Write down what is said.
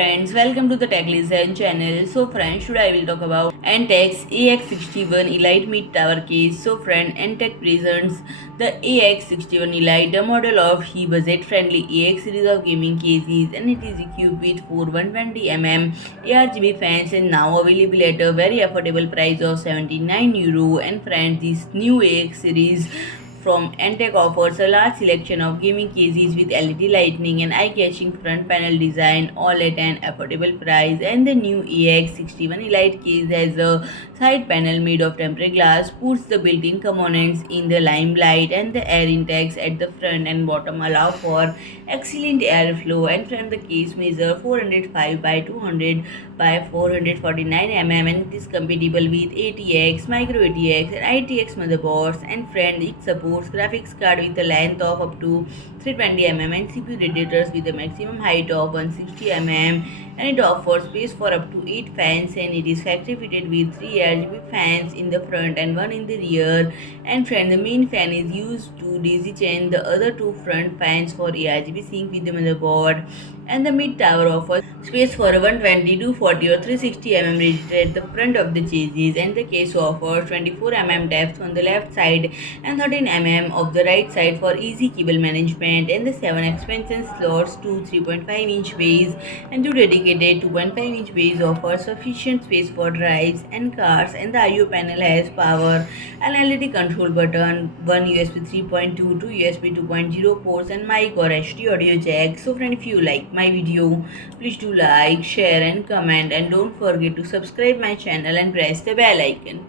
friends, welcome to the Tech Listen channel. So friends, today I will talk about Antec's AX61 Elite mid-tower case. So friend, Antec presents the AX61 Elite, a model of the budget-friendly AX series of gaming cases, and it is equipped with 120mm ARGB fans and now available at a very affordable price of €79. And friends, this new AX series from Antec offers a large selection of gaming cases with LED lighting and eye-catching front panel design, all at an affordable price. And the new AX61 Elite case has a side panel made of tempered glass, puts the built-in components in the limelight, and the air intakes at the front and bottom allow for excellent airflow. And from the case measure 405 by 200 by 449 mm, and it is compatible with ATX, micro-ATX, and ITX motherboards. And friend, it supports graphics card with a length of up to 320 mm and CPU radiators with a maximum height of 160 mm, and it offers space for up to 8 fans, and it is factory fitted with 3 RGB fans in the front and 1 in the rear. And friend, the main fan is used to daisy chain the other 2 front fans for ARGB sync with the motherboard. And the mid tower offers space for a 120, 240 or 360 mm radiator at the front of the chassis, and the case offers 24 mm depth on the left side and 13 mm of the right side for easy cable management, and the 7 expansion slots to 3.5-inch bays and 2 dedicated 2.5-inch bays offer sufficient space for drives and cards. And the I/O panel has power, an LED control button, 1 USB 3.2, 2 USB 2.0 ports, and mic or HD audio jack. So friend, if you like my video, please do like, share and comment, and don't forget to subscribe my channel and press the bell icon.